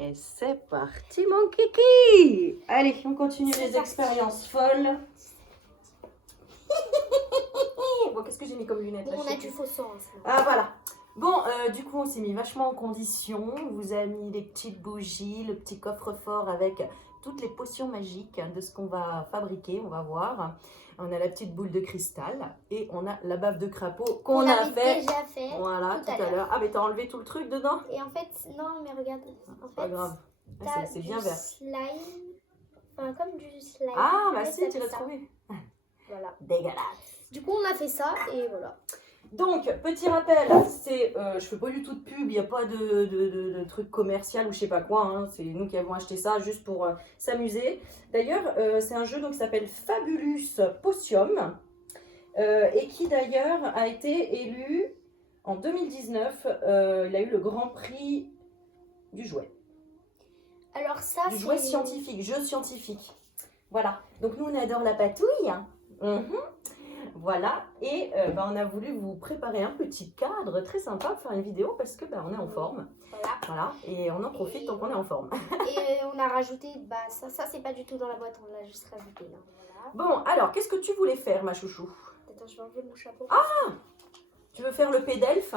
Et c'est parti mon kiki. Allez, on continue les expériences folles. Bon, qu'est-ce que j'ai mis comme lunettes Bon, là, on a du faux sang. Ah voilà. Bon, du coup, on s'est mis vachement en condition. On vous a mis les petites bougies, le petit coffre-fort avec toutes les potions magiques de ce qu'on va fabriquer. On va voir. On a la petite boule de cristal et on a la bave de crapaud qu'on a fait. Déjà fait. Voilà, tout à l'heure. Ah, mais t'as enlevé tout le truc dedans? Et en fait, non, mais regarde. En Pas fait, grave. t'as C'est du bien vert. slime. Enfin, comme du slime. Ah, bah En fait, si, ça tu fait l'as ça. trouvé. Voilà. Dégueulasse. Du coup, on a fait ça et voilà. Donc, petit rappel, c'est, je fais pas du tout de pub, il n'y a pas de truc commercial ou je sais pas quoi, hein. C'est nous qui avons acheté ça juste pour s'amuser. D'ailleurs, c'est un jeu donc, qui s'appelle Fabulous Potium et qui d'ailleurs a été élu en 2019, il a eu le grand prix du jouet. Alors ça, Du jouet scientifique, jeu scientifique. Voilà, donc nous on adore la patouille. Voilà, et on a voulu vous préparer un petit cadre très sympa pour faire une vidéo parce que on est en forme. Voilà, et on en profite tant qu'on est en forme. Et on a rajouté, ça c'est pas du tout dans la boîte, on l'a juste rajouté. Là. Voilà. Bon, alors, qu'est-ce que tu voulais faire, ma chouchou? Attends, je vais enlever mon chapeau. Ah! Tu veux faire le P d'elfe?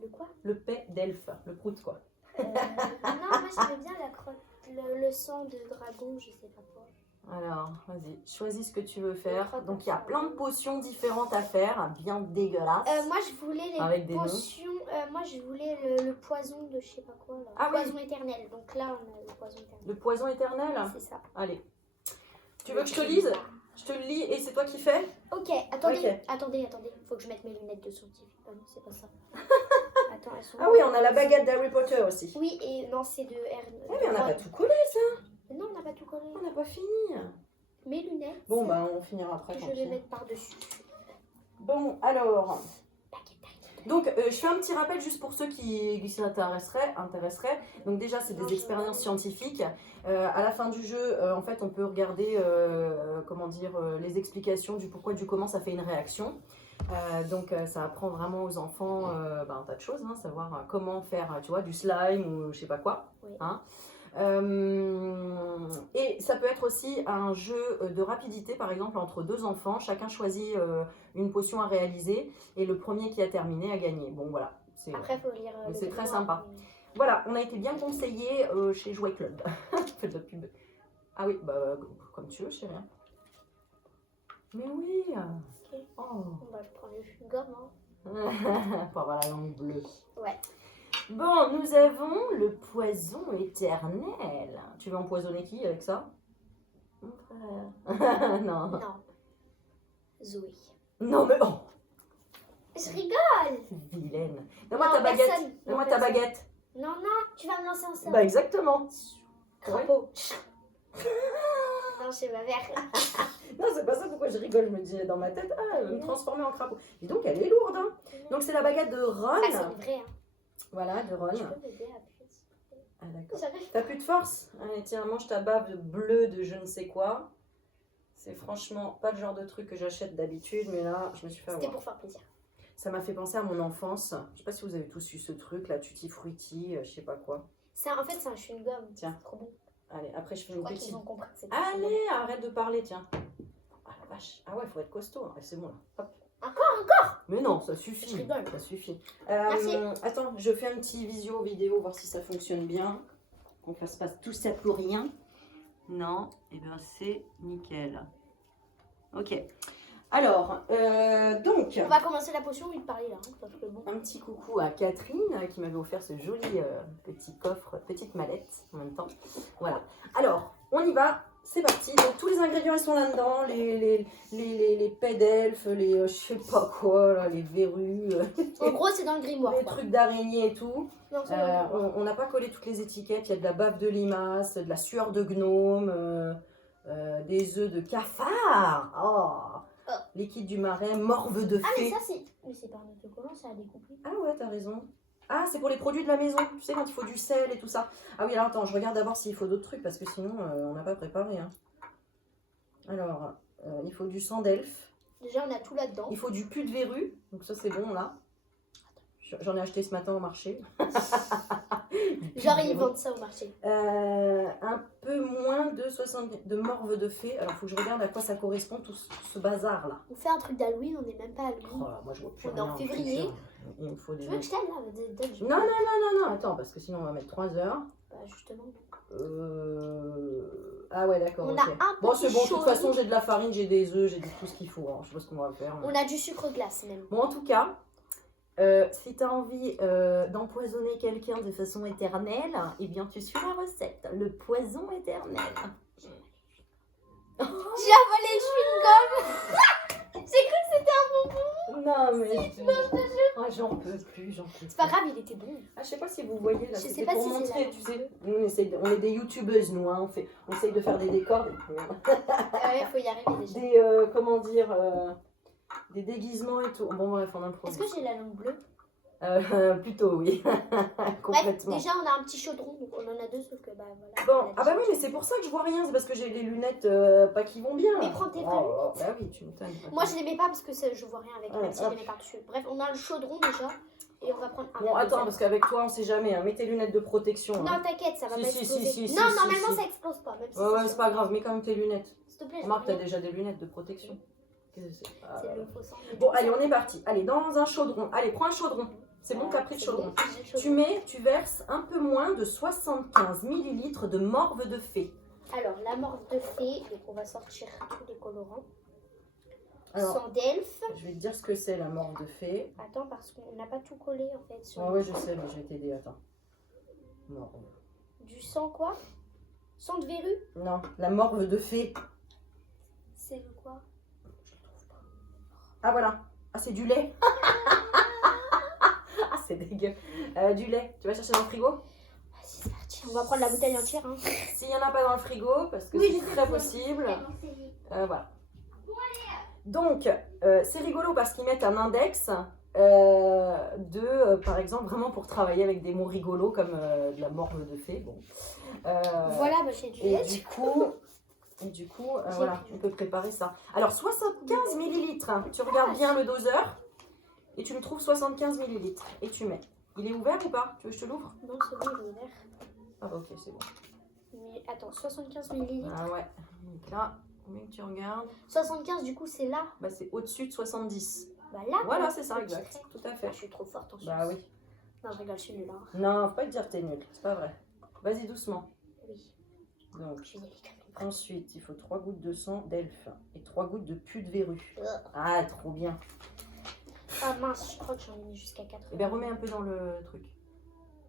Le quoi? Le P d'elfe, le prout quoi. Non, moi j'aimais bien la crotte, le sang de dragon, je sais pas quoi. Alors, vas-y, choisis ce que tu veux faire. Donc, il y a plein de potions différentes à faire, bien dégueulasses. Moi, je voulais les Avec des potions. Moi, je voulais le poison de je sais pas quoi. Là. Ah oui. Poison éternel. Donc là, on a le poison éternel. Le poison éternel? C'est ça. Allez. Tu veux que je te lise? Je te le lis et c'est toi qui fais? Ok, attendez. Ok. Attendez. Faut que je mette mes lunettes de scientifique. Ah non, c'est pas ça. Attends, elles sont. Ah oui, on a la baguette d'Harry Potter aussi. Oui, et non, c'est de R. Ah mais on n'a pas tout collé ça. Non, on n'a pas tout collé. On n'a pas fini. Mes lunettes. Bon, on finira après. Que je tant vais pis. mettre par-dessus. Bon, alors. Donc, je fais un petit rappel juste pour ceux qui s'intéresseraient. Donc déjà, c'est des expériences scientifiques. À la fin du jeu, en fait, on peut regarder les explications du pourquoi, du comment ça fait une réaction. Donc, ça apprend vraiment aux enfants un tas de choses, hein, savoir comment faire, tu vois, du slime ou je sais pas quoi. Oui. Hein. Et ça peut être aussi un jeu de rapidité, par exemple entre deux enfants, chacun choisit une potion à réaliser et le premier qui a terminé a gagné. Bon voilà, après faut lire. c'est très sympa. Voilà, on a été bien conseillé chez Jouet Club. Faites de la pub. Ah oui, comme tu veux, chérie. Mais oui. Okay. Oh. On va prendre le chewing-gum. Pour avoir la langue bleue. Ouais. Bon, nous avons le poison éternel. Tu veux empoisonner qui avec ça? Mon frère. Non. Non. Zoé. Non, mais oh. Je rigole. Vilaine. Donne-moi ta baguette. Donne-moi ta baguette. Non, tu vas me lancer un sort. Bah, exactement. Crapaud. Non, c'est ma mère. Non, c'est pas ça pourquoi je rigole. Je me dis dans ma tête, elle va me transformer en crapaud. Dis donc, elle est lourde. Hein. Donc, c'est la baguette de Ron. Ah, c'est une vraie. Hein. Voilà, de Ron. Tu peux m'aider à appuyer. Ah, d'accord. T'as plus de force? Allez, tiens, mange ta bave bleue de je ne sais quoi. C'est franchement pas le genre de truc que j'achète d'habitude, mais là, je me suis fait avoir. C'était pour faire plaisir. Ça m'a fait penser à mon enfance. Je sais pas si vous avez tous eu ce truc, là, tutti frutti, je sais pas quoi. En fait, c'est un chewing-gum. Tiens. Trop bon. Allez, après, je fais une petite. Ils ont compris que Allez, arrête de parler, tiens. Ah la vache. Ah ouais, faut être costaud. Hein. C'est bon, là. Hop. Encore. Mais non, ça suffit. Je rigole. Ça suffit. Merci. Attends, je fais un petit vidéo, voir si ça fonctionne bien. Qu'on fasse pas tout ça pour rien. Non, et bien c'est nickel. Ok. Alors, donc... On va commencer la potion, il parler là. Hein, parce que bon. Un petit coucou à Catherine qui m'avait offert ce joli petit coffre, petite mallette en même temps. Voilà. Alors, on y va. C'est parti. Donc, tous les ingrédients ils sont là-dedans. Les pets d'elfes, je sais pas quoi, là, les verrues. En gros, c'est dans le grimoire. Les trucs d'araignée et tout. Non, on n'a pas collé toutes les étiquettes. Il y a de la bave de limace, de la sueur de gnome, des œufs de cafard. Oh. Liquide du marais, morve de fée. Ah, mais ça, c'est. Mais c'est par notre collant, ça a découpé. Ah ouais, t'as raison. Ah, c'est pour les produits de la maison. Tu sais, quand il faut du sel et tout ça. Ah oui, alors attends, je regarde d'abord s'il faut d'autres trucs parce que sinon, on n'a pas préparé. Hein. Alors, il faut du sang d'elfe. Déjà, on a tout là-dedans. Il faut du pus de verrue. Donc ça, c'est bon, là. J'en ai acheté ce matin au marché. Genre, ils vendent ça au marché. Un peu moins de 60 de morve de fée. Alors, il faut que je regarde à quoi ça correspond, tout ce bazar-là. On fait un truc d'Halloween, on n'est même pas à Oh, Halloween. moi, je vois plus On est en rien, février. futur. Il me faut des... Tu veux que je t'aide là? Donne, je- Non, attends, parce que sinon, on va mettre 3 heures. Bah, justement. Ah ouais, d'accord, On ok. a un Bon, petit c'est bon, de toute chaudron. façon, j'ai de la farine, j'ai des œufs, j'ai tout ce qu'il faut. Hein. Je sais pas ce qu'on va faire. On a du sucre glace même. Bon, en tout cas, si tu as envie d'empoisonner quelqu'un de façon éternelle, eh bien, tu suis la recette. Le poison éternel. J'ai avalé le chewing-gum. J'ai cru que c'était un bonbon. Non, mais oh, j'en peux plus, j'en peux plus. C'est pas grave, il était bon. Ah, je sais pas si vous voyez là, Je sais c'était pas pour si c'est montrer, la tu sais. Nous, on est des youtubeuses, nous, hein. On essaye de faire des décors, Ah ouais, faut y arriver déjà. des, comment dire, des déguisements et tout. Bon, bref, on Est-ce improvise. que j'ai la langue bleue? Plutôt, oui. Bref, Complètement. déjà on a un petit chaudron, donc on en a deux, sauf que bah voilà. Bon, on a ah déjà- bah oui, mais c'est pour ça que je vois rien, c'est parce que j'ai les lunettes pas qui vont bien. Mais prends tes vraies Bah oui, tu m'étonnes. Moi je les mets pas parce que ça, je vois rien avec, Ouais, même si je hop. les mets par-dessus. Bref, on a le chaudron déjà, et on va prendre un Bon, verre attends, d'eau. parce qu'avec toi, on sait jamais. Hein. Mets tes lunettes de protection. Hein. Non, t'inquiète, ça va Si, pas si, exploser. si, Non, si, normalement si. ça explose pas, même si Ouais, c'est c'est pas grave, mets quand même tes lunettes. S'il te plaît, je Remarque, t'as vois rien. déjà des lunettes de protection. Qu'est-ce que c'est Ah, C'est voilà. le faux sang. mais Bon, du coup, allez, ça- on est parti. Allez, dans un chaudron. Allez, prends un chaudron. C'est bon, t'as pris le c'est chaudron. bon, j'ai le Tu verses un peu moins de 75 millilitres de morve de fée. Alors, la morve de fée, donc on va sortir tous les colorants. Alors, Sang d'elfe. je vais te dire ce que c'est la morve de fée. Attends, parce qu'on n'a pas tout collé en fait. Sur Ouais, ouais, je sais, mais je vais t'aider. Attends. Morve. Du sang quoi? Sang de verrue? Non, la morve de fée. C'est le quoi? Ah, voilà. Ah, c'est du lait. Ah, c'est dégueu. Du lait. Tu vas chercher dans le frigo? Vas-y, c'est parti. On va prendre la bouteille entière. Hein. S'il n'y en a pas dans le frigo, parce que Oui, c'est je très sais. possible. Voilà. Donc, c'est rigolo parce qu'ils mettent un index par exemple, vraiment pour travailler avec des mots rigolos comme de la morve de fée. Bon. Voilà, bah, j'ai du Et lait. du coup, voilà, on peut préparer ça. Alors, 75 millilitres. Hein. Tu regardes bien le doseur et tu me trouves 75 millilitres. Et tu mets. Il est ouvert ou pas? Tu veux que je te l'ouvre? Non, c'est bon, il est ouvert. Ah, bah, ok, c'est bon. Mais attends, 75 millilitres. Ah ouais. Donc là, combien que tu regardes? 75, du coup, c'est là. Bah, c'est au-dessus de 70. Bah là. Voilà, quoi. c'est ça, Petit exact. trait. Tout à Ah, fait. je suis trop forte en Bah sciences. oui. Non, je rigole, je suis nulle. Hein. Non, faut pas te dire que t'es nul, c'est pas vrai. Vas-y doucement. Oui, Donc, je vais y aller quand même. ensuite, il faut 3 gouttes de sang d'elfe et 3 gouttes de pu de verrue. Ugh. Ah, trop bien. Ah mince, je crois que j'en ai mis jusqu'à 4. Eh bien, remets un peu dans le truc.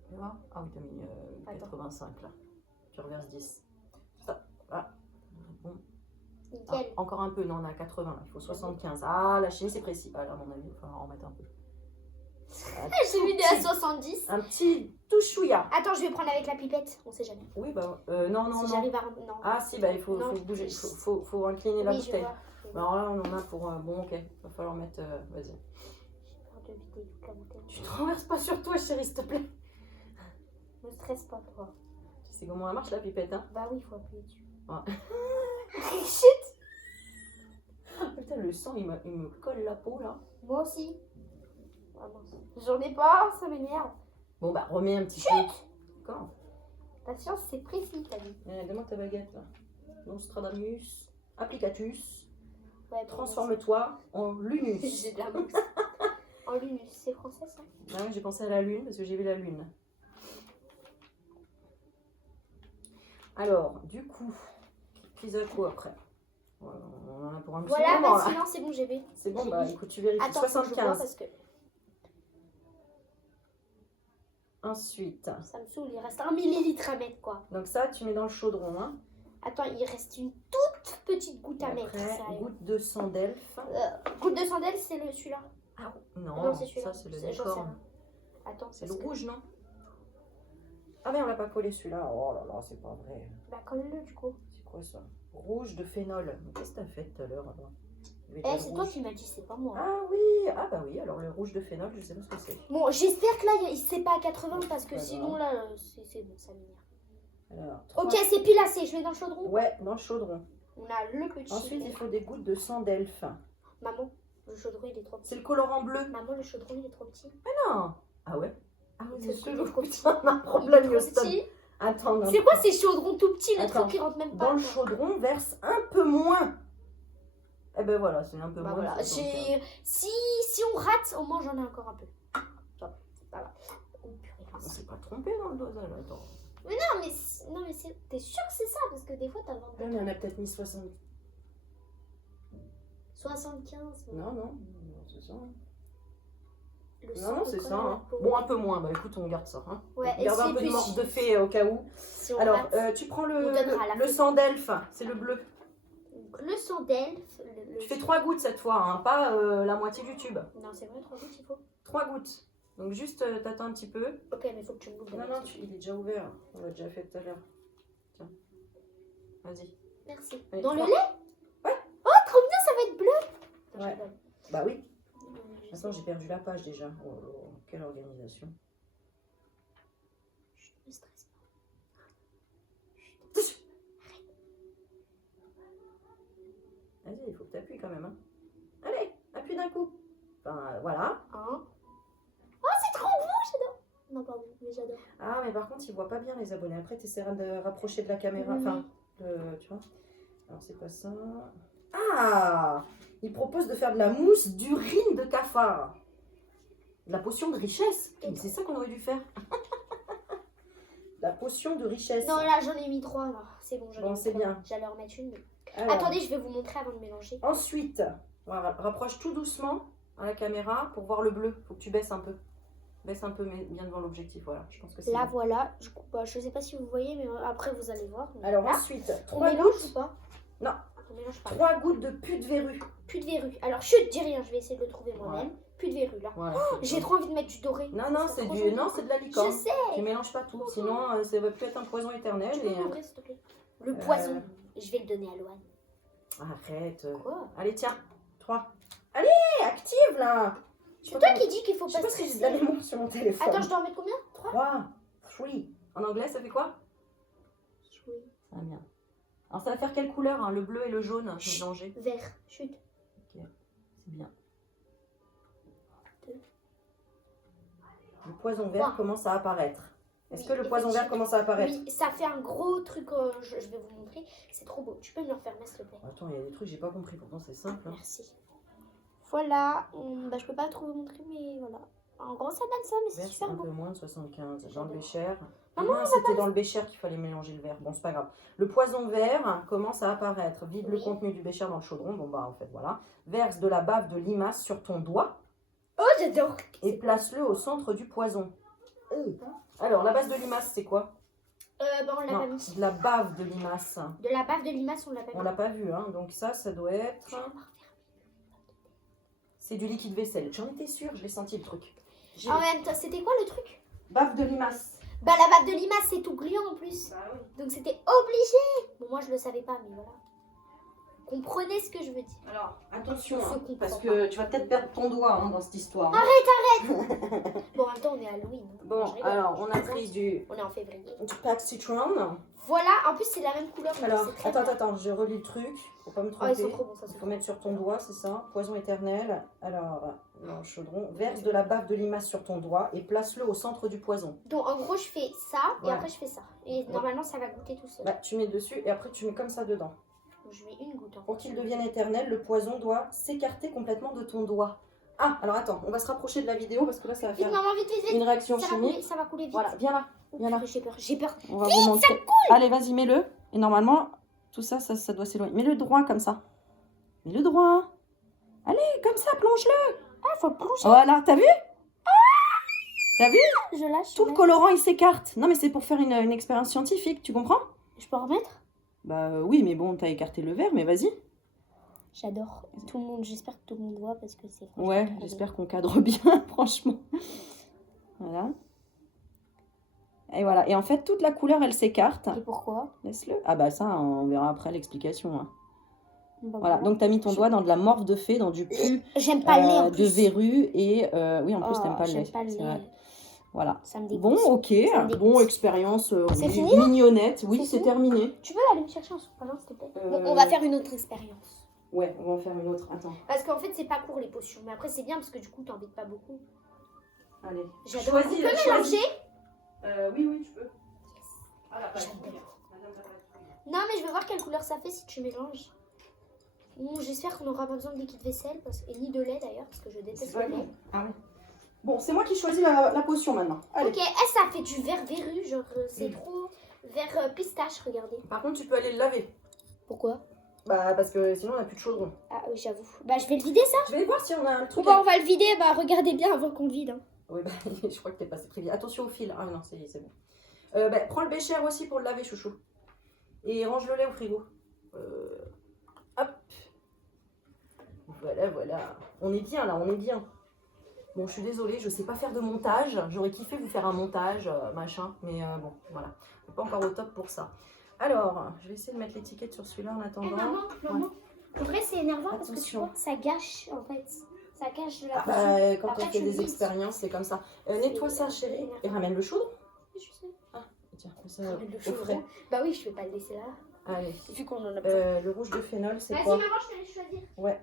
Tu vois? Ah oui, t'as mis Attends. 85 là. Tu reverses 10. Ça, ah. Bon. Ah, Nickel. encore un peu, non, on est à 80 là. Il faut 75. Ah, la chimie c'est précis. Ah, là, à mon avis, il va falloir en remettre un peu. J'ai vidé à 70. Un petit touchouilla. Attends, je vais prendre avec la pipette, on sait jamais. Oui, bah, non, non, Si non. j'arrive à. Non. Ah, si, bah, il faut Non. bouger, faut incliner la Oui, je bouteille. vois. Bah, alors là, on en a pour. Bon, ok, va falloir mettre. Vas-y. J'ai peur de vider toute la bouteille. Tu te renverses pas sur toi, chérie, s'il te plaît. Ne stresse pas, toi. Tu sais comment elle marche la pipette, hein? Bah oui, il faut appuyer dessus. Ouais. Shit. Putain, le sang, il me colle la peau là. Moi aussi. Ah mince. J'en ai pas, ça m'énerve. Bon, bah, remets un petit peu. Quand Patience, c'est précis, t'as dit. Donne-moi ta baguette là. Nostradamus, applicatus, Ouais, bon, transforme-toi en lunus. J'ai de la mousse. En lune, c'est français ça? Ah oui, j'ai pensé à la lune parce que j'ai vu la lune. Alors, du coup, qui a quoi après? Voilà, on en a pour un petit Voilà, moment bah là. sinon c'est bon, j'ai vu. C'est bon, j'ai bah mis. écoute, tu vérifies. Attends, faut que je vois 75. parce que Ensuite, ça me saoule, il reste 1 millilitre à mettre quoi. donc ça, tu mets dans le chaudron. Hein. Attends, il reste une toute petite goutte Et à mettre. après, sérieux. goutte de sang d'elfe. Goutte de sandelle, c'est celui-là. Ah non, Non, c'est celui-là. ça c'est le J'en sais décor. rien. Attends, C'est le parce que- rouge, non? Ah mais on l'a pas collé celui-là. Oh là là, c'est pas vrai. Bah colle-le du coup. C'est quoi ça? Rouge de phénol. Mais qu'est-ce que t'as fait tout à l'heure alors? Le Eh, gel c'est toi rouge. qui m'as dit, c'est pas moi. Ah oui, ah bah oui, alors le rouge de phénol, je sais pas ce que c'est. Bon, j'espère que là, c'est pas à 80 parce que Pas sinon grave. là, c'est bon, ça m'énerve. Alors, Ok, 3. c'est pile assez, je mets dans le chaudron. Ouais, dans le chaudron. On a le petit. Ensuite, il faut des gouttes de sang d'elfe. Maman, le chaudron il est trop petit. C'est le colorant bleu. Maman, le chaudron il est trop petit. Non, Ah ouais? Ah oui, C'est c'est trop petit. on a un problème, Trop Houston. petit. Attends, non. C'est quoi ces chaudrons tout petits, les Attends. trucs qui rentrent même pas? Dans le quoi. chaudron, verse un peu moins. Eh ben voilà, c'est un peu Bah moins. voilà. de 75. Si on rate, au moins j'en ai encore un peu. Ça va. Oh, purée, On s'est pas trompé dans le dosage, attends. non mais t'es sûr que c'est ça? Parce que des fois t'as Ouais, mais on a peut-être mis 60. 75. Non, c'est ça. Le sang Non, te c'est colle ça. à la Hein. peau. Bon, un peu moins. Bah écoute, on garde ça. Hein. Ouais, On garde un peu de morse de fée au cas où. Si on Alors, rate. tu prends on donnera à la le fin. sang d'elfe, c'est le bleu. Donc, le sang d'elfe. Tu fais 3 gouttes cette fois, hein, pas la moitié du tube. Non, c'est vrai, 3 gouttes il faut. 3 gouttes. Donc juste, t'attends un petit peu. Ok, mais faut que tu me goûtes. Non, il est déjà ouvert. On l'a déjà fait tout à l'heure. Tiens. Vas-y. Merci. Allez, Dans le 3. lait? Ouais. Oh, trop bien, ça va être bleu. Ouais. Je rigole. Bah oui. Non, mais je Attends, sais. j'ai perdu la page déjà. Oh, quelle organisation. Je ne stresse pas. Vas-y, il faut que tu appuies quand même. Hein. Allez, appuie d'un coup. Enfin, voilà. Hein? Oh, c'est trop beau, j'adore. Non, pardon, mais j'adore. Ah, mais par contre, ils voient pas bien les abonnés. Après, tu essaieras de rapprocher de la caméra. Oui. Enfin, tu vois. Alors, c'est pas ça. Ah! Il propose de faire de la mousse d'urine de cafard. De la potion de richesse. Et C'est ça qu'on aurait dû faire. La potion de richesse. Non, là, j'en ai mis 3, là. C'est bon, j'en ai Bon, mis c'est 3. bien. J'allais en remettre une. Mais... Alors, Attendez, je vais vous montrer avant de mélanger. ensuite, voilà, rapproche tout doucement à la caméra pour voir le bleu. Faut que tu baisses un peu. Baisse un peu, mais bien devant l'objectif. Voilà, je pense que c'est Là, bon. voilà. Je sais pas si vous voyez, mais après, vous allez voir. Donc, Alors, là, ensuite, on 3 mélange gouttes. ou pas? Non. On mélange pas. 3 gouttes de pus de verrue. Plus de verrues. Alors, chut, dis rien, je vais essayer de le trouver moi-même. Plus de verrues, là. Voilà. J'ai trop envie de mettre du doré. Non, Ça c'est trop du, joli. non, c'est de la licorne. Je sais. Tu mélanges pas tout, sinon ça va peut être un poison éternel. Tu peux Et, m'ouvrir, s'il te plaît? Le poison. Je vais le donner à Loane. arrête. Quoi? Allez, tiens. 3. Allez, active là. C'est toi qui dis qu'il faut Je sais pas pas si j'ai de stresser. la mémoire sur mon téléphone. Attends, je dois en mettre combien? 3? 3. En anglais, ça fait quoi? Oui. Ça va bien. Alors, ça va faire quelle couleur, hein? Le bleu et le jaune mélangés? Vert. Chut. Ok, c'est bien. 2. Le poison vert Wow. commence à apparaître. Est-ce Oui, que le poison vert effectivement. commence à apparaître? Oui, ça fait un gros truc. Je vais vous montrer. C'est trop beau. Tu peux me le refermer, s'il te plaît? Attends, il y a des trucs, j'ai pas compris. Pourtant, c'est simple. Hein. Merci. Voilà. Je peux pas trop vous montrer, mais voilà. En gros, ça donne ça, mais c'est Verse super un beau. peu moins de 75. Dans le J'adore. bécher. Maman, Ah, c'était dans le bécher qu'il fallait mélanger le vert. Bon, c'est pas grave. Le poison vert commence à apparaître. Vide le Oui. contenu du bécher dans le chaudron. Bon, bah, en fait, voilà. Verse de la bave de limace sur ton doigt Oh, j'adore. et place-le au centre du poison. Alors, la base de limace, c'est quoi? On l'a Non, pas mis. de la bave de limace. De la bave de limace, on l'a pas mis. On l'a pas vu, hein. Donc, ça doit être. C'est du liquide vaisselle. J'en étais sûre, je l'ai senti le truc. J'ai- En même temps, c'était quoi le truc? Bave de limace. Bah, la bave de limace, c'est tout gluant en plus. Bah oui. Donc, c'était obligé. Bon, moi, je le savais pas, mais voilà. Comprenez ce que je veux dire. Alors, attention, Je hein, comprends parce pas. que tu vas peut-être perdre ton doigt hein, dans cette histoire. hein. Bon, en même temps, on est à Halloween. Bon, Je rigole. alors, on a pris du On est en février. pack citron. Voilà, en plus, c'est la même couleur. donc Alors, c'est très attends, bien. attends, je relis le truc. Faut pas me Oh, ils sont tromper. trop bons, ça Il se faut mettre sur ton doigt, c'est ça. Poison éternel. Alors, dans le chaudron. Verse de la bave de limace sur ton doigt et place-le au centre du poison. Donc, en gros, je fais ça et Voilà. après, je fais ça. Et normalement, ça va goûter tout seul. Bah, tu mets dessus et après tu mets comme ça dedans. Donc, je mets une goutte. Pour qu'il devienne éternel, le poison doit s'écarter complètement de ton doigt. Ah, alors attends, on va se rapprocher de la vidéo parce que là, ça va Vite, faire maman, vite, vite, vite. une réaction Ça va couler, chimique. ça va couler vite. Voilà, viens là. Oh, viens là. purée, j'ai peur, j'ai peur. On va vous montrer. Allez, vas-y, mets-le. Et normalement, tout ça, ça doit s'éloigner. Mets-le droit comme ça. Mets-le droit. Allez, comme ça, plonge-le. Ah, faut le plonger. Voilà, t'as vu? T'as vu? Je lâche. Tout le colorant, il s'écarte. Non, mais c'est pour faire une expérience scientifique, tu comprends? Je peux en remettre? Bah oui, mais bon, t'as écarté le verre, mais vas-y. J'adore. Tout le monde, j'espère que tout le monde voit parce que c'est franchement Ouais, trop j'espère qu'on cadre bien, franchement. Voilà. Et voilà. Et en fait, toute la couleur, elle s'écarte. bien. Et pourquoi? Laisse-le. Ah bah ça, on verra après l'explication. Hein. Bah, Voilà. Donc, t'as mis ton doigt dans de la morve de fée, dans du pu J'aime pas le lait en de plus. verrue. Et oui, en plus, Oh, t'aimes pas le lait. j'aime pas le c'est lait. vrai. Voilà. Ça me dégoûte. Bon, ok. Ça me dégoûte. Bon, expérience C'est oui, fini, là? mignonnette. Oui, C'est c'est fini terminé. Tu veux aller me chercher un sopalin, s'il te plaît? Euh, Bon, on va faire une autre expérience. Ouais, on va en faire une autre. Attends. Parce qu'en fait, c'est pas court les potions. Mais après, c'est bien parce que du coup, t'en vides pas beaucoup. Allez. J'adore. Choisis, Tu peux choisis. mélanger? Oui, tu peux. Ah, la J'adore. patrouille. Madame la patrouille. Non, mais je veux voir quelle couleur ça fait si tu mélanges. J'espère qu'on n'aura pas besoin de liquide vaisselle et ni de lait d'ailleurs, parce que je C'est déteste pas le lait. bon. Ah oui. Bon, c'est moi qui choisis la potion maintenant. Allez. Ok, ça fait du vert verru, genre c'est trop vert pistache, regardez. Par contre, tu peux aller le laver. Pourquoi? Bah, parce que sinon, on n'a plus de chaudron. Ah oui, j'avoue. Bah, je vais le vider ça. Je vais voir si on a un Bon, truc. bah, on va le vider, bah, regardez bien avant qu'on le vide. Hein. Oui, bah, je crois que t'es passé très vite. Attention au fil. Ah non, c'est bon. Bah, prends le bécher aussi pour le laver, chouchou. Et range le lait au frigo. Hop. Voilà. On est bien là, on est bien. Bon, je suis désolée, je sais pas faire de montage. J'aurais kiffé vous faire un montage, machin. Mais bon, voilà. On n'est pas encore au top pour ça. Alors, je vais essayer de mettre l'étiquette sur celui-là en attendant. Maman. En vrai, c'est énervant parce que tu Attention. vois, ça gâche en fait. Ça gâche de la Ah, potion. quand Après, on fait tu des le vides. expériences, c'est comme ça. Nettoie ça, chérie. Et ramène le chaudron. Je sais. Tiens, comme ça, Ramène le au chaudron. frais. Bah oui, je vais pas le laisser là. Allez. Vu qu'on en a besoin. Le rouge de phénol, c'est Vas-y, quoi? maman, je te laisse choisir. Ouais.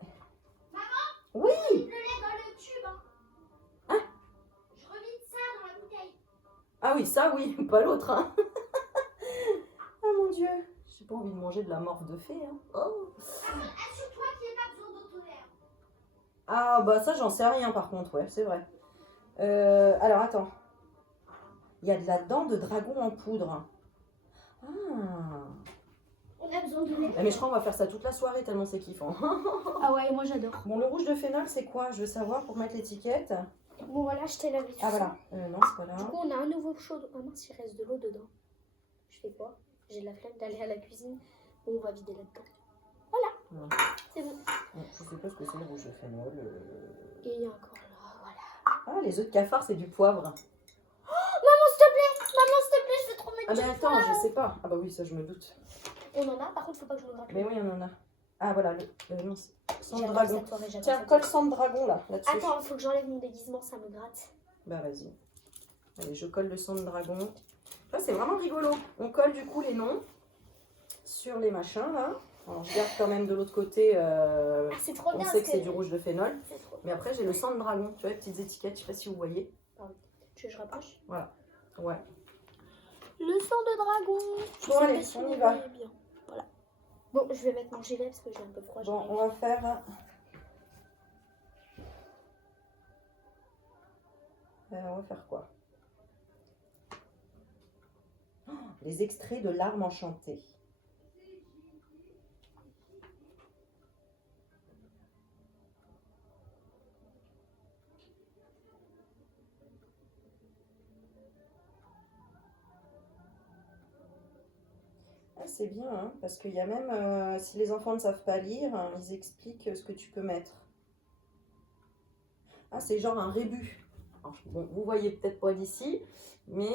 Le lait dans le tube. Hein? Je revide ça dans la bouteille. Ah oui, ça oui, pas l'autre. Hein. Ah mon Dieu. J'ai pas envie de manger de la morve de fée. Hein. Oh. Assure-toi qu'il n'y ait pas besoin d'autolaire. Ah bah ça, j'en sais rien par contre, ouais, c'est vrai. Alors attends. Il y a de la dent de dragon en poudre. Ah. On a besoin de lait. Mais je crois qu'on va faire ça toute la soirée tellement c'est kiffant. Ah ouais, moi j'adore. Bon, le rouge de phénol, c'est quoi? Je veux savoir pour mettre l'étiquette. Bon, voilà, je t'ai lavé tout Ah ça. voilà. Non, c'est pas là. Du coup, on a un nouveau chaudron. Ah mince, il reste de l'eau dedans. Je fais quoi? J'ai de la flemme d'aller à la cuisine. Bon, on va vider là-dedans. Voilà. Ouais. C'est bon. Je sais pas ce que c'est le rouge de phénol. Et il y a encore là, voilà. Ah, les œufs de cafard, c'est du poivre. Maman, s'il te plaît! Maman, s'il te plaît, je veux trop mettre Ah du mais attends, poivre. je sais pas. Ah bah oui, ça je me doute. On en a, par contre, faut pas que je me gratte. Mais oui, on en a. Ah voilà, non, sang de J'adore dragon. cette soirée, j'adore Tiens, cette colle soirée. sang de dragon là, là-dessus. Attends, faut que j'enlève mon déguisement, ça me gratte. Bah vas-y. Allez, je colle le sang de dragon. Ça c'est vraiment rigolo. On colle du coup les noms sur les machins là. Alors je garde quand même de l'autre côté. Ah, c'est trop On bien. sait que c'est du rouge de phénol. C'est trop Mais après j'ai le sang de dragon. Tu vois les petites étiquettes, je sais pas si vous voyez. Tu veux que je rapproche? Ouais. Le sang de dragon. Je Bon, sais allez, pas si on vous y va. voyez bien. Voilà. Bon, je vais mettre mon gilet parce que j'ai un peu froid. Bon, j'arrive. on va faire. On va faire quoi? Oh, les extraits de larmes enchantées. Ah, c'est bien, hein, parce qu'il y a même, si les enfants ne savent pas lire, hein, ils expliquent ce que tu peux mettre. Ah, c'est genre un rébut. Alors, bon, vous voyez peut-être pas d'ici, mais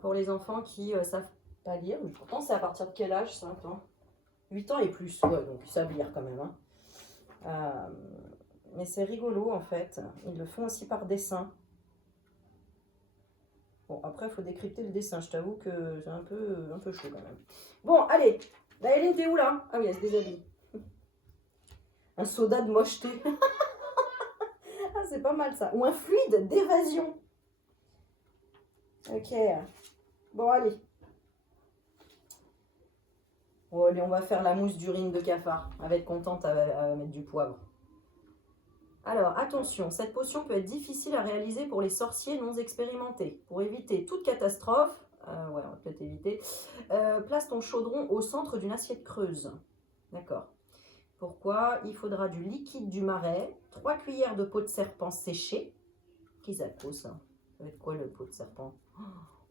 pour les enfants qui savent pas lire, pourtant c'est à partir de quel âge ça? Attends. 8 ans et plus, ouais, donc ils savent lire quand même. Hein. Mais c'est rigolo en fait, ils le font aussi par dessin. Bon, après il faut décrypter le dessin, je t'avoue que c'est un peu chaud quand même. Bon, allez, la Hélène, t'es où là? Ah oui, elle se déshabille. Un soda de mocheté. Ah, c'est pas mal ça. Ou un fluide d'évasion. Ok. Bon, allez. Bon, allez, on va faire la mousse d'urine de cafard. Elle va être contente à mettre du poivre. Alors, attention, cette potion peut être difficile à réaliser pour les sorciers non expérimentés. Pour éviter toute catastrophe, ouais, on va peut-être éviter, place ton chaudron au centre d'une assiette creuse. D'accord. Pourquoi? Il faudra du liquide du marais, 3 cuillères de peau de serpent séchée. Qu'est-ce que ça? Ça va être quoi le pot de serpent?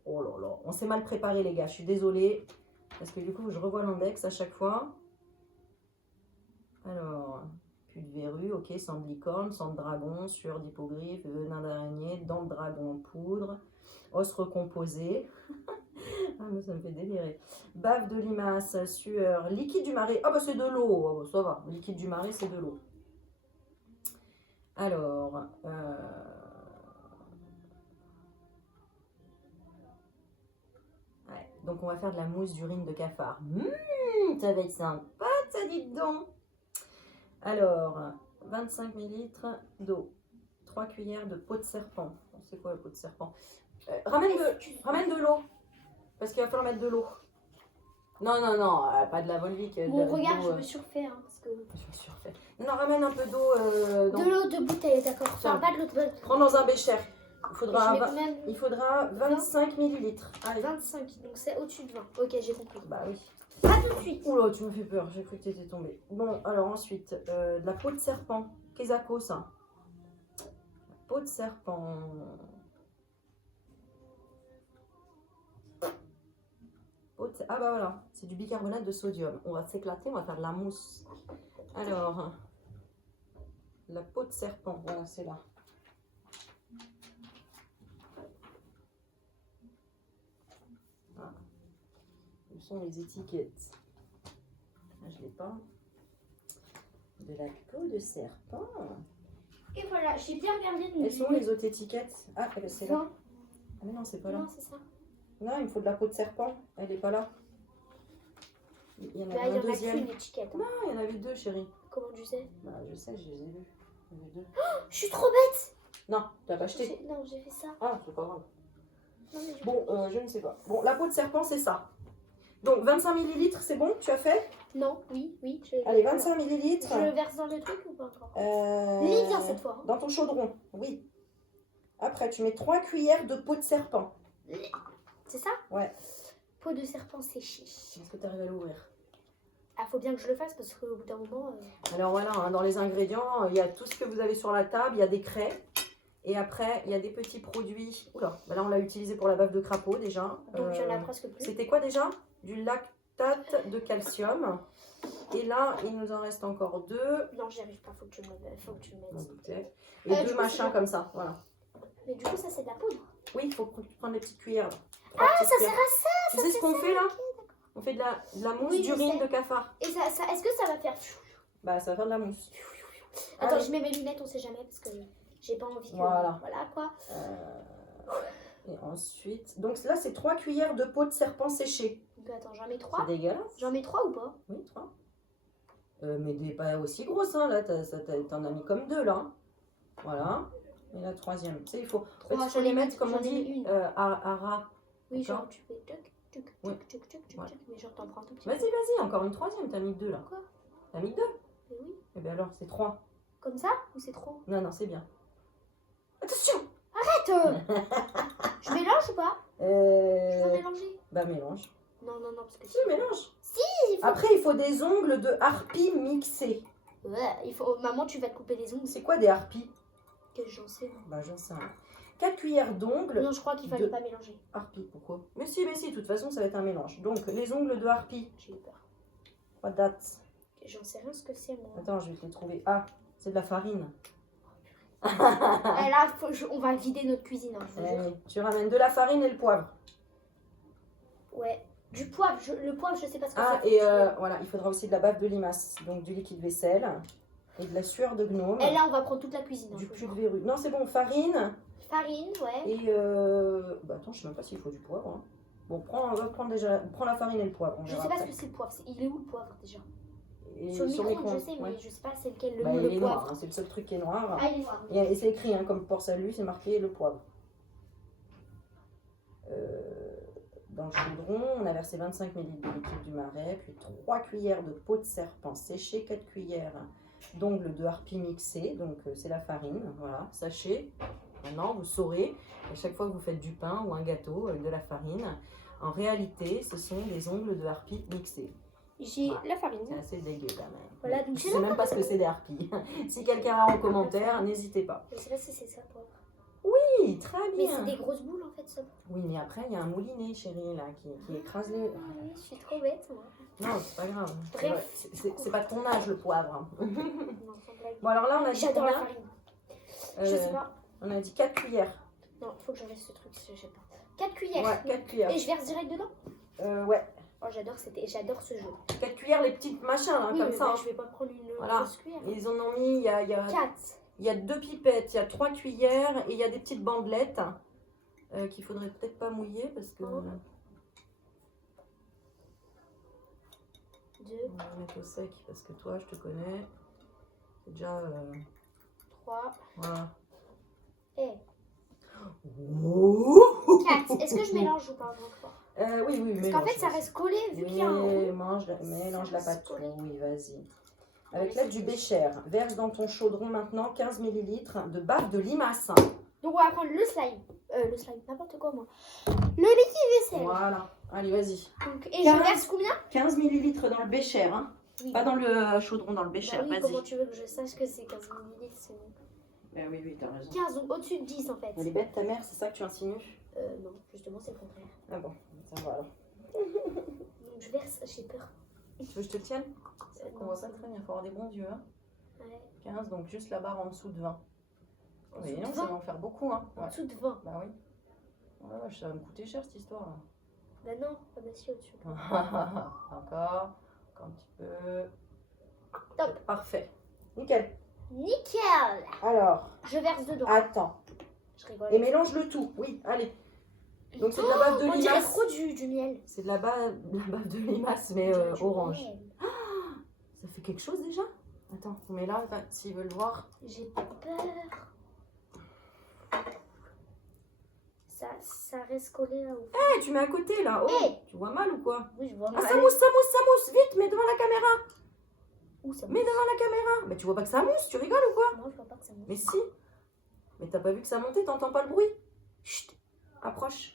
Oh là là, on s'est mal préparé les gars, je suis désolée. Parce que du coup, je revois l'index à chaque fois. Alors, puits de verrue, ok, sang de licorne, sang de dragon, sueur d'hippogriffe, venin d'araignée, dents de dragon en poudre, os recomposé. Ah, mais ça me fait délirer. Bave de limace, sueur, liquide du marais. Ah, bah c'est de l'eau, oh, ça va. Liquide du marais, c'est de l'eau. Alors, ouais, donc on va faire de la mousse d'urine de cafard. Ça va être sympa, ça, dites donc. Alors, 25 ml d'eau. 3 cuillères de peau de serpent. C'est quoi la peau de serpent? Ramène de l'eau. Parce qu'il va falloir mettre de l'eau. Non, non, non, pas de la Volvic. Bon, regarde, je me surfais. Hein, parce que... Je me surfais. Non, ramène un peu d'eau. De l'eau de bouteille, d'accord. Enfin, pas de l'eau de bouteille. Prends dans un bécher. Il Il faudra 25 millilitres. Allez. 25, donc c'est au-dessus de 20. Ok, j'ai compris. Bah oui. Pas tout de suite. Oula, tu me fais peur, j'ai cru que tu étais tombée. Bon, alors ensuite, de la peau de serpent. Qu'est-ce que ça? Peau de serpent. Ah bah voilà, c'est du bicarbonate de sodium. On va s'éclater, on va faire de la mousse. Alors, la peau de serpent, voilà, c'est là. Voilà. Où sont les étiquettes? Ah, je l'ai pas. De la peau de serpent. Et voilà, j'ai bien regardé. Elles sont les autres étiquettes? Ah, c'est là. Ah mais non, c'est pas là. Non, c'est ça. Non, il me faut de la peau de serpent. Elle n'est pas là. Il y en Bah, avait il y un en a deuxième. qu'une étiquette. Hein. Non, il y en avait deux, chérie. Comment tu sais? Bah, je sais, je les ai vus. Il y en avait deux. Je suis trop bête. Non, tu n'as pas acheté. Non, j'ai fait ça. Ah, c'est pas grave. Non, mais Bon, je ne sais pas. Bon, la peau de serpent, c'est ça. Donc, 25 millilitres, c'est bon? Tu as fait? Non, oui. Allez, 25 millilitres. Je verse dans le truc ou pas encore? Lis bien cette fois. Hein. Dans ton chaudron, oui. Après, tu mets 3 cuillères de peau de serpent. C'est ça? Ouais. Peau de serpent séchée. Est-ce que tu arrives à l'ouvrir? Ah, faut bien que je le fasse parce qu'au bout d'un moment... Alors voilà, hein, dans les ingrédients, il y a tout ce que vous avez sur la table. Il y a des craies. Et après, il y a des petits produits. Oula, bah là, on l'a utilisé pour la bave de crapaud déjà. Donc, il y en a presque plus. C'était quoi déjà? Du lactate de calcium. Et là, il nous en reste encore 2. Non, j'y arrive pas. Faut que tu le mettes. Et 2 coup, machins comme ça. Voilà. Mais du coup, ça, c'est de la poudre. Oui, il faut prendre les petites cuillères. Ah, ça sert à ça. Tu sais ce qu'on fait là? On fait de la mousse Oui, je d'urine sais. de cafard. Et ça est-ce que ça va faire... Bah, ça va faire de la mousse. Attends, Allez. je mets mes lunettes, on sait jamais, parce que j'ai pas envie que... Voilà. Voilà, quoi. Et ensuite... Donc là, c'est 3 cuillères de peau de serpent séchée. Donc, attends, j'en mets C'est 3. dégueulasse. J'en mets 3 ou pas? Oui, 3. Mais des pas aussi grosses, hein. Là, t'en as mis comme 2, là. Voilà. Et la troisième. Tu sais, il faut les mettre, comme on dit, à ras. Oui, D'accord. genre, tu fais tuc, Ouais. Ouais. mais genre, t'en prends un tout petit Vas-y, vas-y, encore une troisième. T'as mis 2, là. Quoi? T'as mis 2. Mais oui. Eh bien alors, c'est 3. Comme ça? Ou c'est trop? Non, non, c'est bien. Attention! Arrête. Je mélange ou pas? Je veux mélanger. Bah, mélange. Non, parce que Si, mélange. il faut... Après, il faut des ongles de harpie mixés. Ouais, il faut... Maman, tu vas te couper les ongles. C'est quoi des harpies? Que j'en sais. Bah, j'en sais rien. 4 cuillères d'ongles. Non, je crois qu'il fallait pas mélanger. Harpie, pourquoi? Mais si, de toute façon, ça va être un mélange. Donc, les ongles de harpie. J'ai eu peur. 3 dates. J'en sais rien ce que c'est, moi. Attends, je vais te les trouver. Ah, c'est de la farine. Eh, là, on va vider notre cuisine, hein, je vous jure. Tu ramènes de la farine et le poivre. Ouais. Du poivre, le poivre, je sais pas ce que Ah, c'est. et voilà, il faudra aussi de la bave de limace. Donc, du liquide vaisselle. Et de la sueur de gnome. Et là, on va prendre toute la cuisine. Hein, Du je vous pus de jure. verrue. Non, c'est bon, farine. Farine, ouais. Et bah attends, je sais même pas s'il faut du poivre. Hein. Bon, prends la farine et le poivre. Je sais pas ce que c'est le poivre. Il est où le poivre déjà? Et Sur le micro, je micro-ondes, sais, ouais. mais je sais pas c'est lequel Bah, il le est poivre. noir, hein, c'est le seul truc qui est noir. Ah, il est noir. Et c'est écrit hein, comme Port Salut, c'est marqué le poivre. Dans le chaudron, on a versé 25 ml de liquide du marais, puis 3 cuillères de peau de serpent séchée, 4 cuillères d'ongles de harpie mixés, donc c'est la farine, voilà, sachez. Maintenant, vous saurez, à chaque fois que vous faites du pain ou un gâteau avec de la farine, en réalité, ce sont des ongles de harpie mixés. J'ai Voilà. la farine. C'est assez dégueu quand même. Voilà, donc je ne sais même pas ce que c'est des harpies. Si quelqu'un a en commentaire, n'hésitez pas. Je sais pas si c'est ça, poivre. Oui, très Mais bien. c'est des grosses boules en fait, ça. Oui, mais après, il y a un moulinet, chérie, là, qui écrase les... Ah, oui, je suis trop bête, moi. Non, c'est pas grave. Bref. C'est pas de ton âge, le poivre. Non, sans blague. Bon, alors là, on a dit J'adore la combien? farine. Je sais pas. On a dit 4 cuillères. Non, faut que j'enlève ce truc, je sais pas. 4 cuillères. Ouais, 4 cuillères. Et je verse direct dedans? Ouais. Oh, j'adore ce jeu. 4 cuillères, les petites machins, là, Oui, comme mais ça. là, je vais pas prendre une Voilà. grosse cuillère. Ils en ont mis, il y a 4. 2 pipettes, il y a 3 cuillères et il y a des petites bandelettes qu'il faudrait peut-être pas mouiller parce que... Oh. 2, On va mettre au sec parce que toi, je te connais. C'est déjà... 3, voilà. Eh, Oh 4. Est-ce que je mélange ou pas encore? Oui, oui, Parce qu'en mélange, fait, ça vas-y. reste collé vu qu'il y a un roux. Mélange la Ça reste pâte. collé. Oui, vas-y. Non, Avec mais l'aide du bécher, verse dans ton chaudron maintenant 15 ml de bave de limace. Donc, on va prendre le slime. Le slime, n'importe quoi, moi. Le liquide vaisselle. Voilà. Allez, vas-y. Donc, et 15. je verse combien? 15 ml dans le bécher, hein. Oui. Pas dans le chaudron, dans le bécher. Bah oui, Vas-y. comment tu veux que je sache que c'est 15 ml? C'est bon. Ben oui, oui, t'as raison. 15, donc au-dessus de 10 en fait. Elle est bête, ta mère, c'est ça que tu insinues? Non, justement, c'est le contraire. Ah bon, ça va alors. Donc, je verse, j'ai peur. Tu veux que je te le tienne? On Non, voit c'est pas très bien, il faut avoir des bons yeux. Hein. Ouais. 15, donc juste la barre en dessous de 20. En Mais dessous non, de ça 20? va en faire beaucoup. Hein. En Ouais. dessous de 20. Bah oui. Ouais, ça va me coûter cher cette histoire là. Bah non, pas monsieur au-dessus. Encore un petit peu. Top. Parfait. Nickel. Nickel. Alors, Je verse dedans. attends. Je rigole. Et mélange le tout. Oui, allez. Donc c'est de la bave de On dirait limace. trop du miel. C'est de la bave de limace, mais On dirait du orange. miel. Ça fait quelque chose déjà? Attends, on met là, enfin, s'ils veulent voir. J'ai peur. Ça reste collé là. Eh, tu mets à côté là. Oh, Eh. tu vois mal ou quoi? Oui, je vois. Ah, ça mousse, ça mousse, ça mousse. Vite, mets devant la caméra. Où ça Mets mousse? devant la caméra. Mais tu vois pas que ça mousse, tu rigoles ou quoi? Non, je vois pas que ça mousse. Mais si. Mais t'as pas vu que ça montait, t'entends pas le bruit? Chut, approche.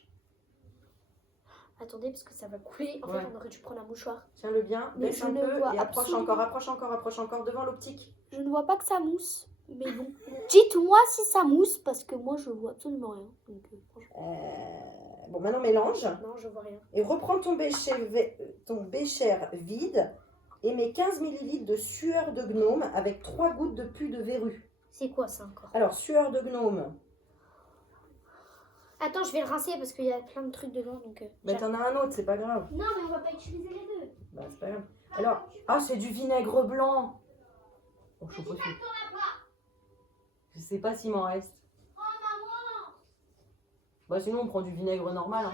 Attendez, parce que ça va couler. En Ouais. fait, on aurait dû prendre un mouchoir. Tiens-le bien, Mais baisse je un ne peu vois et approche absolument- encore, approche encore devant l'optique. Je ne vois pas que ça mousse. Mais bon. Dites-moi si ça mousse, parce que moi, je vois absolument rien. Donc, franchement. Bon, maintenant mélange Non, je vois rien. et reprends ton bécher vide et mets 15 ml de sueur de gnome avec 3 gouttes de pus de verrue. C'est quoi ça encore? Alors, sueur de gnome, Attends, je vais le rincer parce qu'il y a plein de trucs dedans. Donc, bah t'en as un autre, c'est pas grave. non, mais on va pas utiliser les deux. Bah, c'est pas grave. Alors, ah, c'est du vinaigre blanc. Oh, je sais pas si... Je sais pas s'il m'en reste. Bah, sinon, on prend du vinaigre normal.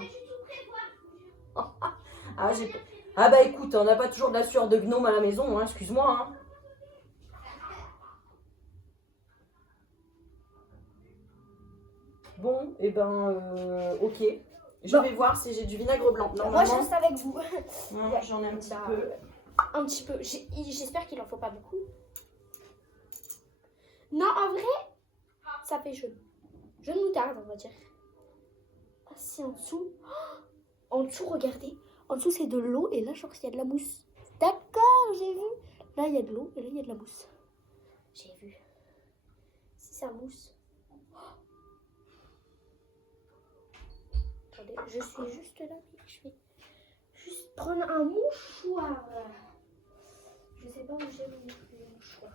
Hein. Ah, bah écoute, on n'a pas toujours de la sueur de gnome à la maison, hein, excuse-moi. Hein. Bon, et ben, ok. Je vais voir si j'ai du vinaigre blanc. Moi, je Normalement, reste avec vous. ouais, j'en ai un petit Bah, peu. Un petit peu. J'espère qu'il en faut pas beaucoup. Non, en vrai, ça fait jaune. Jaune moutarde, on va dire. Ah, si, en dessous. Oh, en dessous, regardez. En dessous, c'est de l'eau et là, je crois qu'il y a de la mousse. D'accord, j'ai vu. Là, il y a de l'eau et là, il y a de la mousse. J'ai vu. Si ça mousse. Attendez, je suis juste là. Je vais juste prendre un mouchoir. Je sais pas où j'ai mon mouchoir.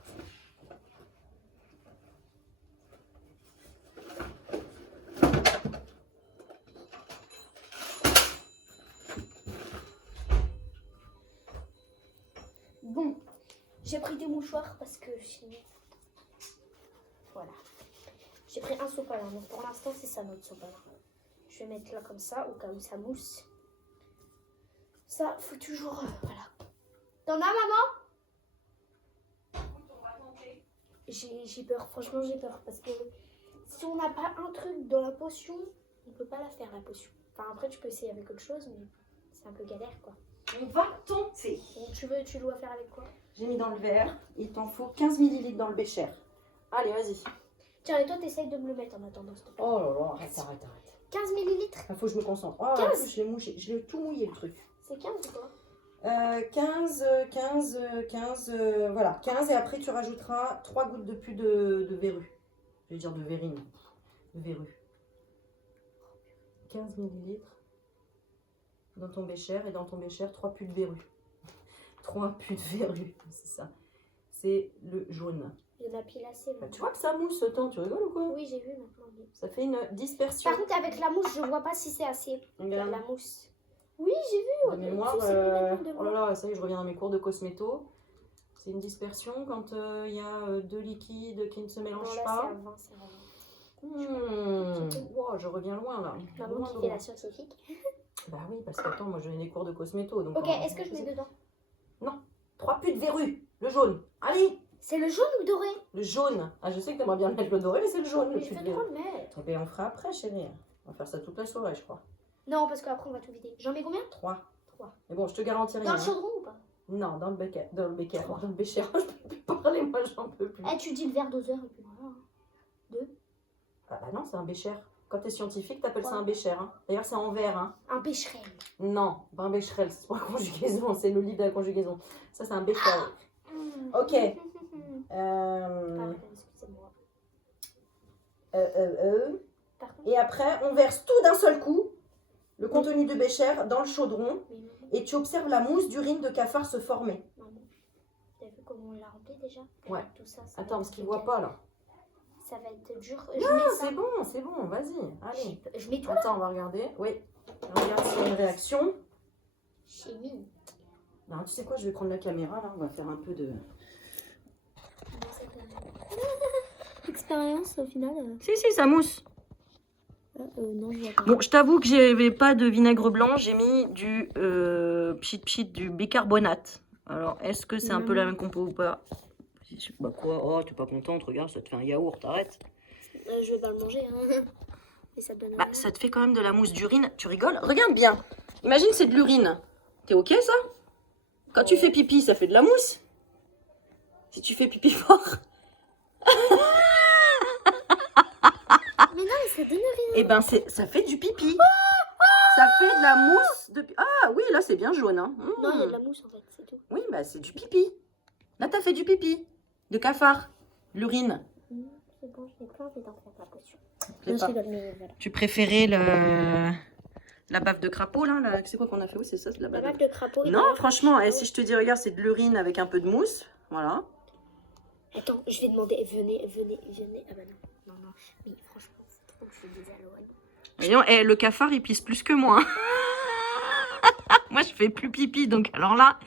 Bon, j'ai pris des mouchoirs parce que sinon... Voilà. J'ai pris un sopalin, donc pour l'instant c'est ça notre sopalin. Je vais mettre là comme ça, au cas où ça mousse. Ça, faut toujours... voilà. T'en as, maman? J'ai peur, franchement j'ai peur. Parce que si on n'a pas un truc dans la potion, on peut pas la faire la potion. Enfin après tu peux essayer avec autre chose, mais c'est un peu galère quoi. On va tenter. Donc tu dois faire avec quoi? J'ai mis dans le verre. Il t'en faut 15 ml dans le bécher. Allez, vas-y. Tiens, et toi t'essayes de me le mettre en attendant s'il te plaît. Oh là là, arrête. 15 millilitres. Il faut que je me concentre. Oh, 15. en plus, je l'ai tout mouillé le truc. C'est 15 ou quoi? 15, voilà. 15 et après tu rajouteras 3 gouttes de pus de verrue. Je vais dire de verrine. De verrue. 15 ml dans ton bécher et dans ton bécher 3 pus de verrue. 3 pus de verrue, c'est ça. C'est le jaune. Il y en a pile assez. Bah, tu vois que ça mousse autant, tu rigoles ou quoi? Oui, j'ai vu maintenant. Oui. Ça fait une dispersion. Par contre, avec la mousse, je vois pas si c'est assez. Il y a de Regarde. la mousse. Oui, j'ai vu. De mémoire, C'est complètement oh là là, ça y est, je reviens dans mes cours de cosméto. C'est une dispersion quand il y a deux liquides qui ne se Non, mélangent là, pas. c'est avant, c'est avant. Wow, je reviens loin là. Maman Loin, qui loin. fait la scientifique. Bah oui, parce que attends, moi je donne des cours de cosméto. Donc Ok, est-ce que je mets dedans? 3 pus de verrue, le jaune. Allez, C'est le jaune ou doré? Le jaune. Ah, je sais que t'aimerais bien mettre le doré, mais c'est le jaune. Mais je vais trop le mettre. Mais on fera après, chérie. On va faire ça toute la soirée, je crois. Non, parce qu'après, on va tout vider. J'en mets combien? 3. 3. Mais bon, je te garantis rien. Dans le chaudron ou pas? Non, dans le béquet. Dans le béquet. Dans le bécher. Je peux plus parler, moi, j'en peux plus. Eh, tu dis le verre doseur et puis voilà. 2. Ah bah non, c'est un bécher. Quand t'es scientifique, t'appelles ça Ouais. un bécher. Hein. D'ailleurs, c'est en verre. Hein. Un pêcherel. Non, pas un bécherel. C'est pas la conjugaison. C'est le livre de la conjugaison. Ça, c'est un bécher. Ok. Pardon, excusez-moi. Par contre, Et après, on verse tout d'un seul coup, le contenu du bécher, dans le chaudron. mais maman, Et tu observes la mousse d'urine de cafard se former. maman, t'as vu comment on l'a rempli déjà? Ouais. Avec tout ça, ça va Attends, parce être qu'il voit nickel. pas là. Ça va être dur. Non, Je mets ça. c'est bon, vas-y. Allez. Je mets tout là. Attends, on va regarder. Oui. Regarde s'il y a une réaction. Chimie. Non, tu sais quoi, je vais prendre la caméra là, on va faire un peu de. Expérience au final. Si, ça mousse. Non, je vois pas. Bon, je t'avoue que j'avais pas de vinaigre blanc, j'ai mis du pchit, du bicarbonate. Alors, est-ce que c'est un peu la même compo ou pas? Bah quoi, oh, t'es pas contente, regarde, ça te fait un yaourt, arrête. Je vais pas le manger. Hein. Et ça te donne Bah, ça te fait quand même de la mousse d'urine. Tu rigoles? Regarde bien. Imagine, c'est de l'urine. T'es ok, ça? Quand tu fais pipi, ça fait de la mousse. Si tu fais pipi fort. Mais non, mais ça donne rien. Eh ben, ça fait du pipi. Ça fait de la mousse de... Ah oui, là, c'est bien jaune. Hein. Non, il y a de la mousse en fait, c'est tout. Oui, bah, c'est du pipi. Là, t'as fait du pipi. De cafard. L'urine. C'est bon, je n'ai pas envie d'en faire la potion. Je l'ai Non, je pas. rigole, mais voilà. Tu préférais la bave de crapaud, là, C'est quoi qu'on a fait? Oui, c'est ça, c'est la La bave bave de crapaud. Non, franchement, si je te dis, regarde, c'est de l'urine avec un peu de mousse. Voilà. Attends, je vais demander. Venez. Ah bah non. Non. Mais franchement, c'est trop que je disais à Loane. Voyons, le cafard, il pisse plus que moi. Moi, je fais plus pipi, donc alors là...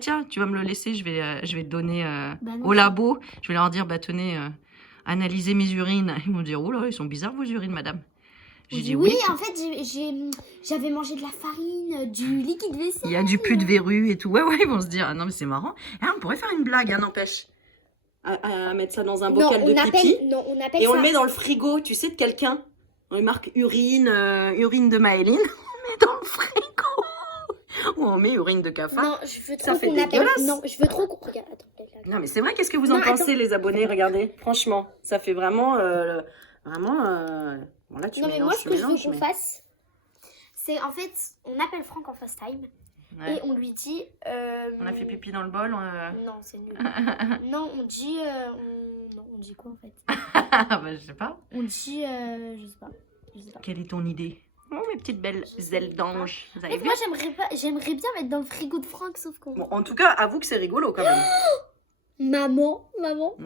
tiens, tu vas me le laisser, je vais le donner Bah non. au labo. Je vais leur dire, bah tenez, analysez mes urines. Ils vont dire, oh là, ils sont bizarres vos urines, madame. J'ai dit oui. Oui, en fait, j'avais mangé de la farine, du liquide vaisselle. Il y a du pus de verrue et tout. Ouais, ils vont se dire, ah non, mais c'est marrant. Ah, on pourrait faire une blague, n'empêche. À mettre ça dans un bocal de pipi. On appelle Et ça. on le met dans le frigo, tu sais, de quelqu'un. On marque urine de Maëline. On met dans le frigo. Ou on met urine de cafard. Non, je veux Ça trop fait qu'on appelle. dégueulasse. Non, je veux trop qu'on. Regarde, attends, regarde. Non, mais c'est vrai, qu'est-ce que vous en Non, pensez, les abonnés? Regardez, franchement, ça fait vraiment. Bon, là, tu Non, mais moi, mélanges, ce que je veux mélanges, qu'on mais- fasse, c'est en fait, on appelle Franck en FaceTime Ouais. et on lui dit. On a fait pipi dans le bol. Non, c'est nul. Non, on dit. Non, on dit quoi en fait? Bah, je sais pas. On dit. Je sais pas. Quelle est ton idée? Oh, mes petites belles ailes d'ange. Vous En avez fait, vu? moi, j'aimerais bien mettre dans le frigo de Franck, sauf qu'on. Bon, en tout cas, avoue que c'est rigolo quand même. Maman,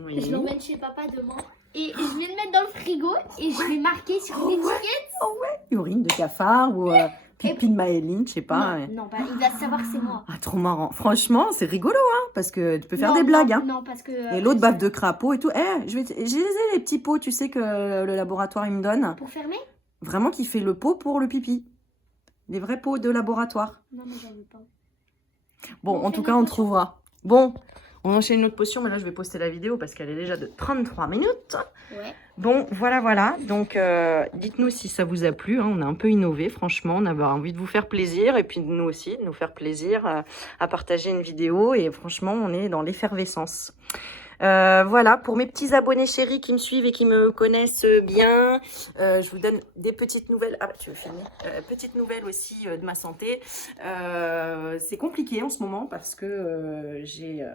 Oui. je l'emmène chez papa demain. Et je vais le mettre dans le frigo et je vais marquer sur l'étiquette. Urine de cafard ou pipi de Maëline, je sais pas. Non, non, bah, il va savoir que c'est moi. Ah, trop marrant. Franchement, c'est rigolo, hein, parce que tu peux faire Non, des blagues, hein. Non, parce que. Et l'autre bave de crapaud et tout. J'ai les petits pots, tu sais, que le laboratoire, il me donne. Pour fermer? Vraiment qui fait le pot pour le pipi. Les vrais pots de laboratoire. Non, mais j'en veux pas. Bon, On en fait tout une cas, on autre potion. trouvera. Bon, on enchaîne une autre potion, mais là, je vais poster la vidéo parce qu'elle est déjà de 33 minutes. Ouais. Bon, voilà. Donc, dites-nous si ça vous a plu. Hein. On a un peu innové, franchement. On avait envie de vous faire plaisir et puis de nous aussi, de nous faire plaisir à partager une vidéo. Et franchement, on est dans l'effervescence. Voilà, pour mes petits abonnés chéris qui me suivent et qui me connaissent bien, je vous donne des petites nouvelles. Ah, tu veux filmer? Petites nouvelles aussi de ma santé. C'est compliqué en ce moment parce que j'ai,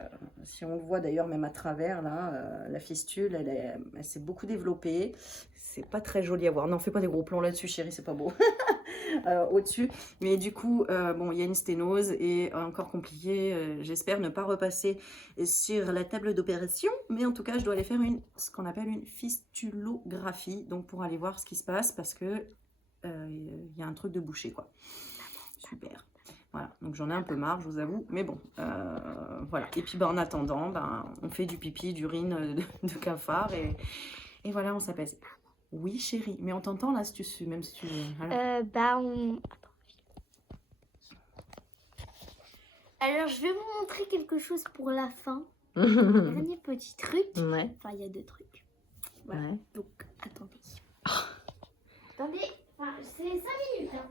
si on le voit d'ailleurs même à travers, là, la fistule, elle s'est beaucoup développée. C'est pas très joli à voir. Non, fais pas des gros plans là-dessus, chérie, c'est pas beau. Au-dessus. Mais du coup, bon, il y a une sténose et encore compliqué. J'espère ne pas repasser sur la table d'opération. Mais en tout cas, je dois aller faire ce qu'on appelle une fistulographie. Donc, pour aller voir ce qui se passe parce que il y a un truc de bouché, quoi. Super. Voilà, donc j'en ai un peu marre, je vous avoue. Mais bon, voilà. Et puis, en attendant, on fait du pipi, d'urine, de cafard et voilà, on s'apaise. Oui, chérie, mais on t'entend là, même si tu... Voilà. Alors, je vais vous montrer quelque chose pour la fin. Dernier petit truc. Ouais. Enfin, il y a 2 trucs. Voilà. Ouais. Donc, attendez. Attendez, enfin, c'est 5 minutes. Hein.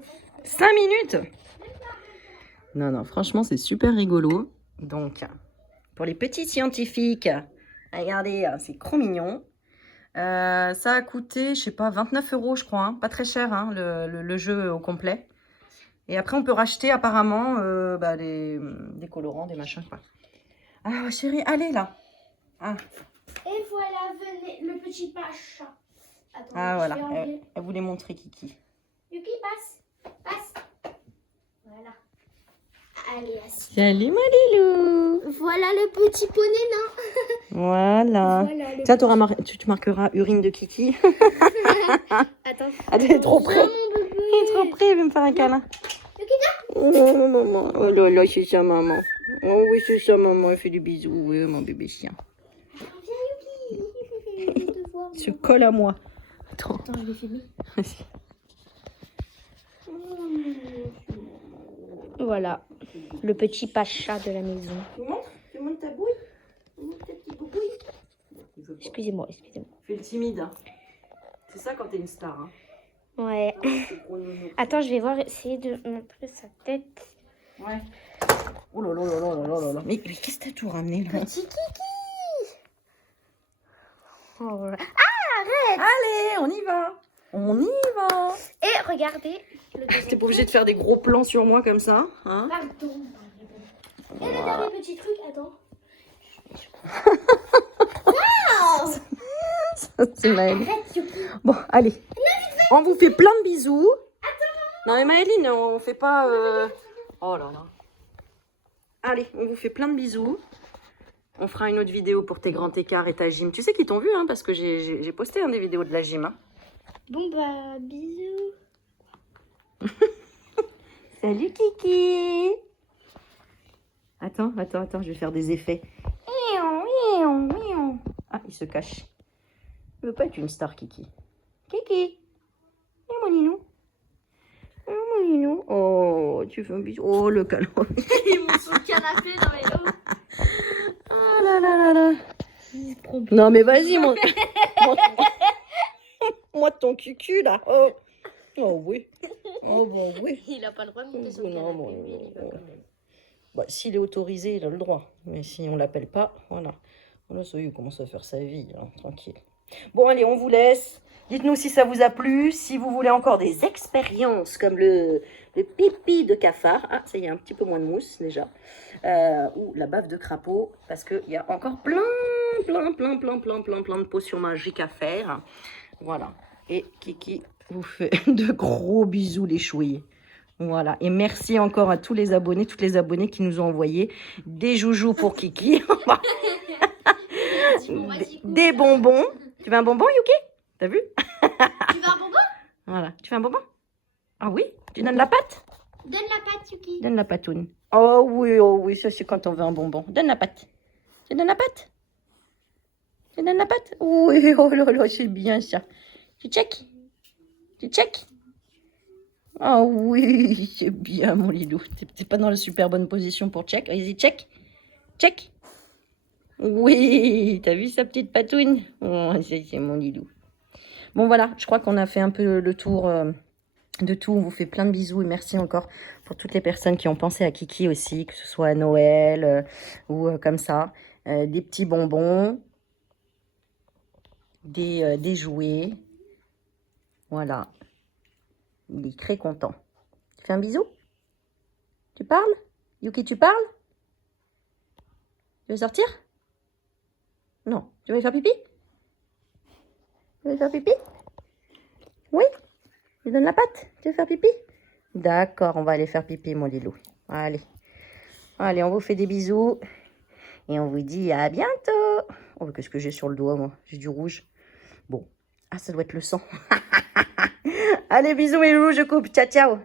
5 minutes? Non, non, franchement, c'est super rigolo. Donc, pour les petits scientifiques, regardez, c'est trop mignon. Ça a coûté, je sais pas, 29 € je crois. Hein. Pas très cher, hein, le jeu au complet. Et après, on peut racheter apparemment des colorants, des machins, quoi. Ah, chérie, allez, là. Ah, Et voilà, venez, le petit pacha. Attendez, ah je voilà, vais enlever. elle voulait montrer Kiki. Yuki, passe. Passe. Voilà. Allez, assis. Salut, mon Lilou. Voilà le petit poney nain. Voilà. Voilà le Ça, tu marqueras urine de Kiki. Attends. Ah, elle est trop près. Viens, mon bébé. Elle est trop près, elle veut me faire un câlin. Yuki, viens. Oh, non, maman. Oh là là, c'est ça, maman. Oh oui, c'est ça, maman. Elle fait du bisou. Oui, mon bébé chien. Viens, Yuki. Je veux te voir. Se colle à moi. Attends. Attends, je vais filmer. Voilà, le petit pacha de la maison. Tu montres ta bouille. Tu montres ta petite bouille. Excusez-moi. Fais le timide. Hein. C'est ça quand t'es une star. Hein. Ouais. Attends, je vais voir, essayer de montrer sa tête. Ouais. Oh là là là là là là là. Mais qu'est-ce que t'as tout ramené là? Petit kiki. Oh, voilà. Allez, on y va. On y va. Et regardez. Le T'es pas obligé de faire des gros plans sur moi comme ça. Hein? Pardon. Et le dernier petit truc, attends. C'est Maëlle. Arrête, Yuki. Bon, allez. On vous fait plein de bisous. Non mais Maëline, on fait pas... Oh là là. Allez, on vous fait plein de bisous. On fera une autre vidéo pour tes grands écarts et ta gym. Tu sais qu'ils t'ont vu, hein, parce que j'ai posté des vidéos de la gym. Hein. Bon bah, bisous. Salut Kiki. Attends, je vais faire des effets. Ah, il se cache. Il veut pas être une star, Kiki. Kiki. Et mon Ninou. Oh, mon Ninou. Oh, tu fais un bisou. Oh, le câlin. Ils montent sur le canapé dans les dos. Oh là là là là. Non, mais vas-y, moi ton cucu, là. Oh, oh oui. Oh, bon, oui. Il a pas le droit de monter sur le Non, canapé, bon, mais il va quand même. Bah, s'il est autorisé, il a le droit. Mais si on l'appelle pas, voilà. Voilà, ça y est, il commence à faire sa vie, hein, tranquille. Bon, allez, on vous laisse. Dites-nous si ça vous a plu. Si vous voulez encore des expériences comme le pipi de cafard. Ah, ça y est, un petit peu moins de mousse déjà. Ou la bave de crapaud. Parce qu'il y a encore plein de potions magiques à faire. Voilà. Et Kiki vous fait de gros bisous les chouilles. Voilà, et merci encore à tous les abonnés, toutes les abonnées qui nous ont envoyé des joujoux pour Kiki. Des bonbons. Tu veux un bonbon, Yuki? T'as vu? Tu veux un bonbon? Voilà, tu veux un bonbon? Ah oui? Tu donnes la pâte? Donne la pâte, Yuki. Donne la patoune. Oh oui, ça c'est quand on veut un bonbon. Donne la pâte. Tu donnes la pâte? Tu donnes la pâte? Oui, oh là là, c'est bien ça. Tu check? Tu check? Ah oui, c'est bien mon Lilou. T'es pas dans la super bonne position pour check. Vas-y, check. Check. Oui, t'as vu sa petite patouine? Oh, c'est mon Lilou. Bon voilà, je crois qu'on a fait un peu le tour de tout. On vous fait plein de bisous et merci encore pour toutes les personnes qui ont pensé à Kiki aussi, que ce soit à Noël ou comme ça. Des petits bonbons, des jouets. Voilà. Il est très content. Tu fais un bisou? Tu parles? Yuki, tu parles? Tu veux sortir? Non. Tu veux faire pipi? Tu veux faire pipi? Oui? Tu donnes la patte? Tu veux faire pipi? D'accord, on va aller faire pipi, mon Lilou. Allez. Allez, on vous fait des bisous. Et on vous dit à bientôt. Oh, qu'est-ce que j'ai sur le doigt, moi? J'ai du rouge. Bon. Ah, ça doit être le sang. Allez, bisous, mes loulous, je coupe. Ciao, ciao.